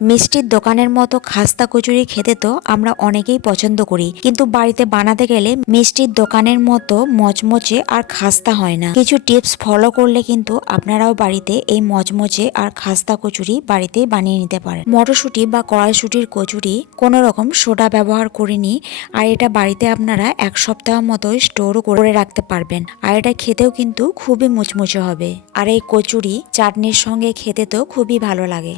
মিষ্টির দোকানের মতো খাস্তা কচুরি খেতে তো আমরা অনেকেই পছন্দ করি। কিন্তু বাড়িতে বানাতে গেলে মিষ্টির দোকানের মতো মচমচে আর খাস্তা হয় না। কিছু টিপস ফলো করলে কিন্তু আপনারাও বাড়িতে এই মচমচে আর খাস্তা কচুরি বাড়িতে বানিয়ে নিতে পারেন। মটরশুঁটি বা কড়াইশুঁটির কচুরি কোনো রকম সোডা ব্যবহার করিনি আর এটা বাড়িতে আপনারা এক সপ্তাহ মতো স্টোরও করে রাখতে পারবেন। আর এটা খেতেও কিন্তু খুবই মুচমুচে হবে। আর এই কচুরি চাটনির সঙ্গে খেতে তো খুবই ভালো লাগে।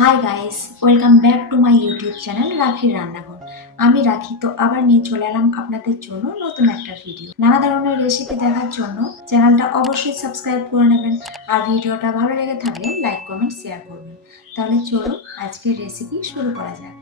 Hi guys welcome back to my YouTube channel রাখির রান্নাঘর আমি রাখি, তো আবার নিয়ে চলে এলাম আপনাদের জন্য নতুন একটা ভিডিও নানা ধরনের রেসিপি দেখার জন্য চ্যানেলটা অবশ্যই সাবস্ক্রাইব করে নেবেন আর ভিডিওটা ভালো লেগে থাকলে লাইক কমেন্ট শেয়ার করবেন। তাহলে চলুন আজকের রেসিপি শুরু করা যাক।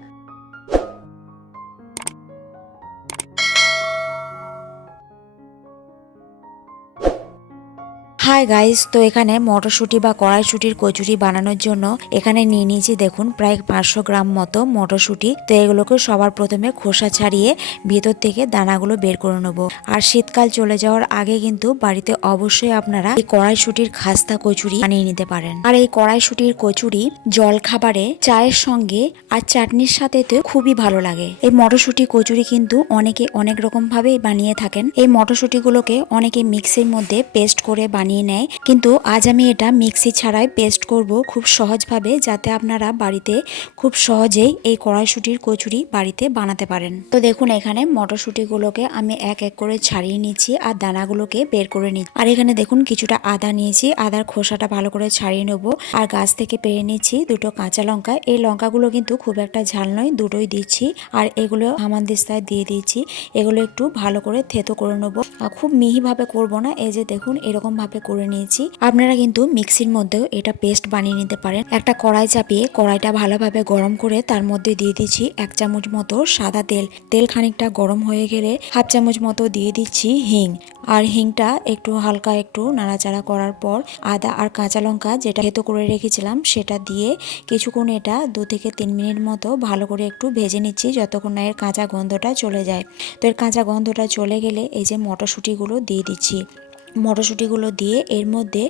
হাই গাইস তো এখানে মটরশুঁটি বা কড়াইশুঁটির কচুরি বানানোর জন্য এখানে নিয়ে নিয়েছি দেখুন, প্রায় পাঁচশো গ্রাম মতো মটরশুঁটি। তো এগুলোকে সবার প্রথমে খোসা ছাড়িয়ে ভিতর থেকে দানাগুলো বের করে নেব। আর শীতকাল চলে যাওয়ার আগে কিন্তু বাড়িতে অবশ্যই আপনারা এই কড়াইশুঁটির খাস্তা কচুরি বানিয়ে নিতে পারেন। আর এই কড়াইশুঁটির কচুরি জল খাবারে চায়ের সঙ্গে আর চাটনির সাথে তো খুবই ভালো লাগে। এই মটরশুঁটি কচুরি কিন্তু অনেকে অনেক রকম ভাবে বানিয়ে থাকেন। এই মটরশুঁটিগুলোকে অনেকে মিক্সির মধ্যে পেস্ট করে বানিয়ে নেয়। কিন্তু আজ আমি এটা মিক্সি ছাড়াই পেস্ট করব খুব সহজভাবে যাতে আপনারা বাড়িতে খুব সহজেই এই কড়াইশুঁটির কচুরি বাড়িতে বানাতে পারেন। তো দেখুন, এখানে মটরশুঁটিগুলোকে আমি এক এক করে ছাড়িয়ে নিচ্ছি আর দানাগুলোকে বের করে নিচ্ছি। আর এখানে দেখুন, কিছুটা আদা নিয়েছি। আদার খোসাটা ভালো করে ছাড়িয়ে নেব। আর গাছ থেকে পেরে নিচ্ছি দুটো কাঁচা লঙ্কা। এই লঙ্কাগুলো কিন্তু খুব একটা ঝাল নয়, দুটোই দিচ্ছি। আর এগুলো হামানদিস্তায় দিয়ে দিচ্ছি। এগুলো একটু ভালো করে থেতো করে নেব। খুব মিহিভাবে করব না। এই যে দেখুন এরকম ভাবে করে নিয়েছি। আপনারা কিন্তু মিক্সির মধ্যেও এটা পেস্ট বানিয়ে নিতে পারেন। একটা কড়াই চাপিয়ে কড়াইটা ভালোভাবে গরম করে তার মধ্যে দিয়ে দিচ্ছি এক চামচ মতো সাদা তেল। তেল খানিকটা গরম হয়ে গেলে হাফ চামচ মতো দিয়ে দিচ্ছি হিং। আর হিংটা একটু হালকা একটু নাড়াচাড়া করার পর আদা আর কাঁচা লঙ্কা যেটা হেতো করে রেখেছিলাম সেটা দিয়ে কিছুক্ষণ এটা দু থেকে তিন মিনিট মতো ভালো করে একটু ভেজে নিচ্ছি যতক্ষণ না এর কাঁচা গন্ধটা চলে যায়। তো এর কাঁচা গন্ধটা চলে গেলে এই যে মটরশুঁটিগুলো দিয়ে দিচ্ছি। মটরশুঁটিগুলো দিয়ে এর মধ্যে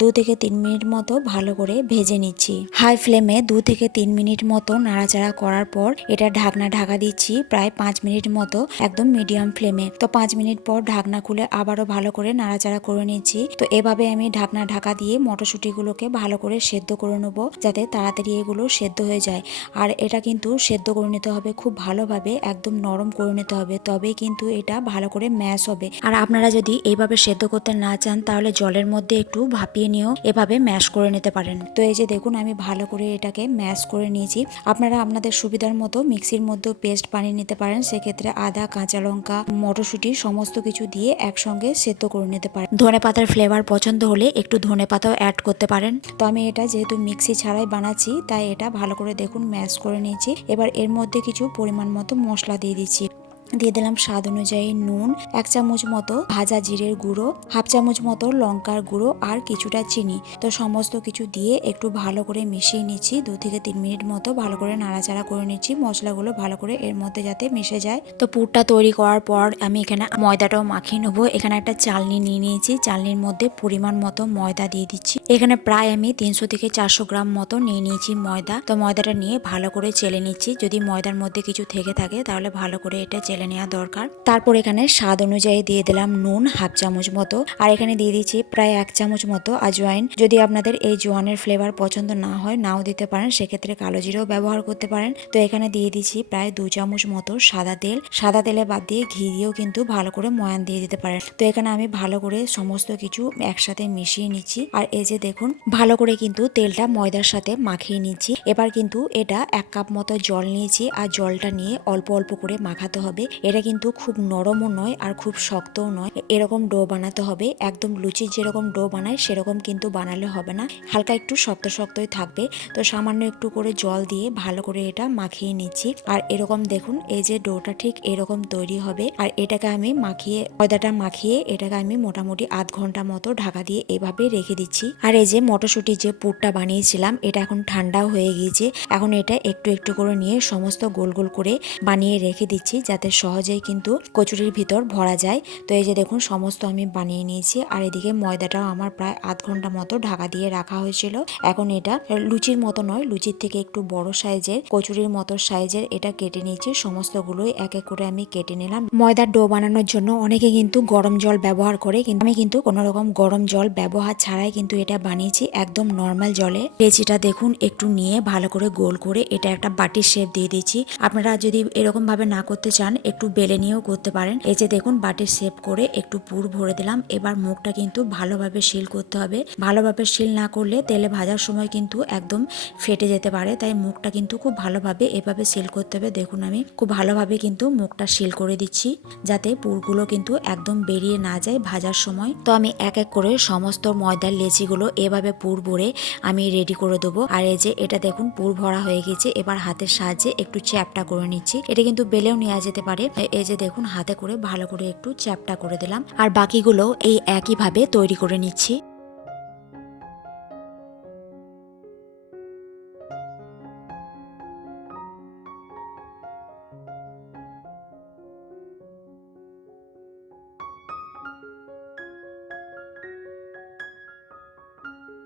দু থেকে তিন মিনিট মতো ভালো করে ভেজে নিচ্ছি। হাই ফ্লেমে দু থেকে তিন মিনিট মতো নাড়াচাড়া করার পর এটা ঢাকনা ঢাকা দিচ্ছি প্রায় পাঁচ মিনিট মতো একদম মিডিয়াম ফ্লেমে। তো পাঁচ মিনিট পর ঢাকনা খুলে আবারও ভালো করে নাড়াচাড়া করে নিচ্ছি। তো এভাবে আমি ঢাকনা ঢাকা দিয়ে মটরশুঁটিগুলোকে ভালো করে সেদ্ধ করে নেব যাতে তাড়াতাড়ি এগুলো সেদ্ধ হয়ে যায়। আর এটা কিন্তু সেদ্ধ করে নিতে হবে খুব ভালোভাবে, একদম নরম করে নিতে হবে, তবেই কিন্তু এটা ভালো করে ম্যাশ হবে। আর আপনারা যদি এইভাবে সেদ্ধ করতে না চান, তাহলে জলের মধ্যে একটু ভাপিয়ে নিয়েও এভাবে ম্যাশ করে নিতে পারেন। তো এই যে দেখুন, আমি ভালো করে এটাকে ম্যাশ করে নিয়েছি। আপনারা আপনাদের সুবিধার মতো মিক্সির মধ্যেও পেস্ট বানিয়ে নিতে পারেন। সেক্ষেত্রে আদা, কাঁচা লঙ্কা, মটরশুঁটি, সমস্ত কিছু দিয়ে একসঙ্গে সেদ্ধ করে নিতে পারেন। ধনে পাতার ফ্লেভার পছন্দ হলে একটু ধনে পাতাও অ্যাড করতে পারেন। তো আমি এটা যেহেতু মিক্সি ছাড়াই বানাচ্ছি, তাই এটা ভালো করে দেখুন, ম্যাশ করে নিয়েছি। এবার এর মধ্যে কিছু পরিমাণ মতো মশলা দিয়ে দিচ্ছি। দিয়ে দিলাম স্বাদ অনুযায়ী নুন, এক চামচ মতো ভাজা জিরের গুঁড়ো, হাফ চামচ মতো লঙ্কার গুঁড়ো আর কিছুটা চিনি। তো সমস্ত কিছু দিয়ে একটু ভালো করে মিশিয়ে নিচ্ছি। দু থেকে তিন মিনিট মতো ভালো করে নাড়াচাড়া করে নিচ্ছি। মশলাগুলো ভালো করে এর মধ্যে যাতে মিশে যায়। তো পুরটা তৈরি করার পর আমি এখানে ময়দাটাও মাখিয়ে নেব। এখানে একটা চালনি নিয়ে নিয়েছি। চালনির মধ্যে পরিমাণ মতো ময়দা দিয়ে দিচ্ছি। এখানে প্রায় আমি তিনশো থেকে চারশো গ্রাম মতো নিয়ে নিয়েছি ময়দা। তো ময়দাটা নিয়ে ভালো করে চেলে নিচ্ছি। যদি ময়দার মধ্যে কিছু থেকে থাকে, তাহলে ভালো করে এটা চেলে ঢেলে নেওয়া দরকার। তারপর এখানে স্বাদ অনুযায়ী দিয়ে দিলাম নুন, হাফ চামচ মতো। আর এখানে দিয়ে দিচ্ছি প্রায় এক চামচ মতো আজওয়াইন। যদি আপনাদের এই জোয়ানের ফ্লেভার পছন্দ না হয়, নাও দিতে পারেন। সেক্ষেত্রে কালো জিরাও ব্যবহার করতে পারেন। তো এখানে দিয়ে দিচ্ছি প্রায় দু চামচ মতো সাদা তেল। সাদা তেলে বাদ দিয়ে ঘি দিয়েও কিন্তু ভালো করে ময়ান দিয়ে দিতে পারেন। তো এখানে আমি ভালো করে সমস্ত কিছু একসাথে মিশিয়ে নিচ্ছি। আর এই যে দেখুন, ভালো করে কিন্তু তেলটা ময়দার সাথে মাখিয়ে নিচ্ছি। এবার কিন্তু এটা এক কাপ মতো জল নিয়েছি। আর জলটা নিয়ে অল্প অল্প করে মাখাতে হবে। এটা কিন্তু খুব নরমও নয় আর খুব শক্তও নয়। এরকম ডো বানাতে হবে। একদম লুচির যেরকম ডো বানায় সেরকম কিন্তু বানালে হবে না। হালকা একটু শক্ত শক্তই থাকবে। তো সামান্য একটু করে জল দিয়ে ভালো করে এটা মাখিয়ে নিচ্ছি। আর এরকম দেখুন, এই যে ডোটা ঠিক এরকম তৈরি হবে। আর এটাকে আমি মাখিয়ে, ময়দাটা মাখিয়ে এটাকে আমি মোটামুটি আধ ঘণ্টা মতো ঢাকা দিয়ে এভাবে রেখে দিচ্ছি। আর এই যে মটরশুঁটির যে পুরটা বানিয়েছিলাম, এটা এখন ঠান্ডাও হয়ে গিয়েছে। এখন এটা একটু একটু করে নিয়ে সমস্ত গোল গোল করে বানিয়ে রেখে দিচ্ছি যাতে সহজেই কিন্তু কচুরির ভিতর ভরা যায়। তো এই যে দেখুন, সমস্ত আমি বানিয়ে নিয়েছি। আর এদিকে ময়দাটাও আমার প্রায় আধ ঘণ্টা মতো ঢাকা দিয়ে রাখা হয়েছিল। এখন এটা লুচির মতো নয়, লুচির থেকে একটু বড় সাইজের, কচুরির মতো সাইজের এটা কেটে নিয়েছি। সমস্তগুলোই এক এক করে আমি কেটে নিলাম। ময়দার ডো বানানোর জন্য অনেকে কিন্তু গরম জল ব্যবহার করে, কিন্তু আমি কিন্তু কোনো রকম গরম জল ব্যবহার ছাড়াই কিন্তু এটা বানিয়েছি একদম নর্মাল জলে। লেচিটা দেখুন, একটু নিয়ে ভালো করে গোল করে এটা একটা বাটির শেপ দিয়ে দিচ্ছি। আপনারা যদি এরকম ভাবে না করতে চান একটু বেলে নিয়েও করতে পারেন। এই যে দেখুন, বাটির শেপ করে একটু পুর ভরে দিলাম। এবার মুখটা কিন্তু ভালোভাবে শিল করতে হবে। ভালোভাবে শিল না করলে তেলে ভাজার সময় কিন্তু একদম ফেটে যেতে পারে। তাই মুখটা কিন্তু খুব ভালোভাবে এভাবে সিল করতে হবে। দেখুন আমি খুব ভালোভাবে কিন্তু মুখটা সিল করে দিচ্ছি, যাতে পুরগুলো কিন্তু একদম বেরিয়ে না যায় ভাজার সময়। তো আমি এক এক করে সমস্ত ময়দার লেচিগুলো এভাবে পুর ভরে আমি রেডি করে দেবো। আর এই যে এটা দেখুন, পুর ভরা হয়ে গেছে। এবার হাতের সাহায্যে একটু চ্যাপটা করে নিচ্ছি। এটা কিন্তু বেলেও নেওয়া যেতে পারে। এই যে দেখুন, হাতে করে ভালো করে একটু চ্যাপটা করে দিলাম। আর বাকিগুলো এই একইভাবে তৈরি করে নিচ্ছি।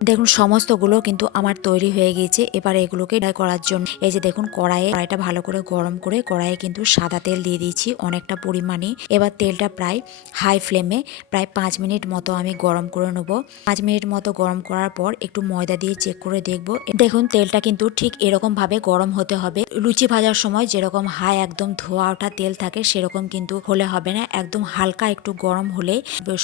দেখুন, সমস্তগুলো কিন্তু আমার তৈরি হয়ে গিয়েছে। এবার এগুলোকে ফ্রাই করার জন্য এই যে দেখুন, কড়াইয়ে কড়াইটা ভালো করে গরম করে কড়াইয়ে কিন্তু সাদা তেল দিয়ে দিয়েছি অনেকটা পরিমাণে। এবার তেলটা প্রায় হাই ফ্লেমে প্রায় পাঁচ মিনিট মতো আমি গরম করে নেব। পাঁচ মিনিট মতো গরম করার পর একটু ময়দা দিয়ে চেক করে দেখব। দেখুন, তেলটা কিন্তু ঠিক এরকম ভাবে গরম হতে হবে। লুচি ভাজার সময় যেরকম হাই একদম ধোয়া ওঠা তেল থাকে, সেরকম কিন্তু হলে হবে না। একদম হালকা একটু গরম হলে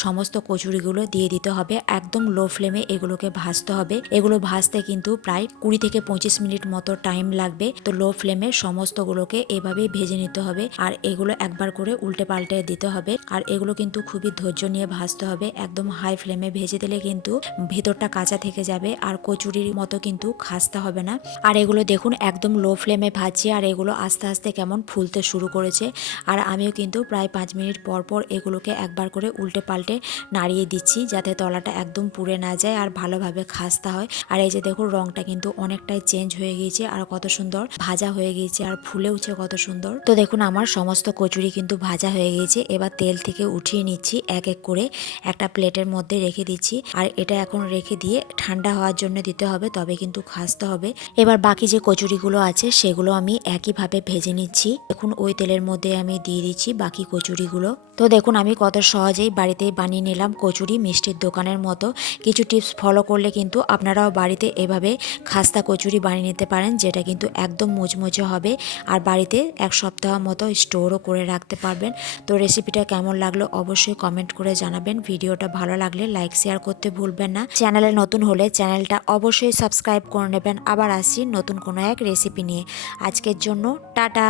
সমস্ত কচুরিগুলো দিয়ে দিতে হবে। একদম লো ফ্লেমে এগুলোকে ভাজতে হবে। এগুলো ভাজতে কিন্তু প্রায় কুড়ি থেকে পঁচিশ মিনিট মতো টাইম লাগবে। তো লো ফ্লেমে সমস্তগুলোকে এভাবেই ভেজে নিতে হবে। আর এগুলো একবার করে উল্টে পাল্টে দিতে হবে। আর এগুলো কিন্তু খুবই ধৈর্য নিয়ে ভাজতে হবে। একদম হাই ফ্লেমে ভেজে দিলে কিন্তু ভেতরটা কাঁচা থেকে যাবে। আর কচুরির মতো কিন্তু খাসতে হবে না। আর এগুলো দেখুন, একদম লো ফ্লেমে ভাজছি। আর এগুলো আস্তে আস্তে কেমন ফুলতে শুরু করেছে। আর আমিও কিন্তু প্রায় পাঁচ মিনিট পর পর এগুলোকে একবার করে উল্টে পাল্টে নাড়িয়ে দিচ্ছি। যাতে তলাটা একদম পুড়ে না যায়। আর ভালোভাবে খাসতে হয়। আর এই যে দেখুন, রংটা কিন্তু অনেকটাই চেঞ্জ হয়ে গিয়েছে আর কত সুন্দর ভাজা হয়ে গিয়েছে আর ফুলে উঠছে কত সুন্দর। তো দেখুন, আমার সমস্ত কচুরি কিন্তু ভাজা হয়ে গিয়েছে। এবার তেল থেকে উঠিয়ে নিচ্ছি, এক এক করে একটা প্লেটের মধ্যে রেখে দিচ্ছি। আর এটা এখন রেখে দিয়ে ঠান্ডা হওয়ার জন্য দিতে হবে, তবে কিন্তু খাসতে হবে। এবার বাকি যে কচুরিগুলো আছে, সেগুলো আমি একইভাবে ভেজে নিচ্ছি। দেখুন, ওই তেলের মধ্যে আমি দিয়ে দিচ্ছি বাকি কচুরিগুলো। তো দেখুন, আমি কত সহজেই বাড়িতেই বানিয়ে নিলাম কচুরি মিষ্টির দোকানের মতো। কিছু টিপস ফলো করলে কিন্তু আপনারাও বাড়িতে এভাবে খাস্তা কচুরি বানিয়ে নিতে পারেন, যেটা কিন্তু একদম মুচমুচে হবে। আর বাড়িতে এক সপ্তাহ মতো স্টোরও করে রাখতে পারবেন। তো রেসিপিটা কেমন লাগল অবশ্যই কমেন্ট করে জানাবেন। ভিডিওটা ভালো লাগলে লাইক, শেয়ার করতে ভুলবেন না। চ্যানেলে নতুন হলে চ্যানেলটা অবশ্যই সাবস্ক্রাইব করে নেবেন। আবার আসছি নতুন কোনো এক রেসিপি নিয়ে। আজকের জন্য টাটা।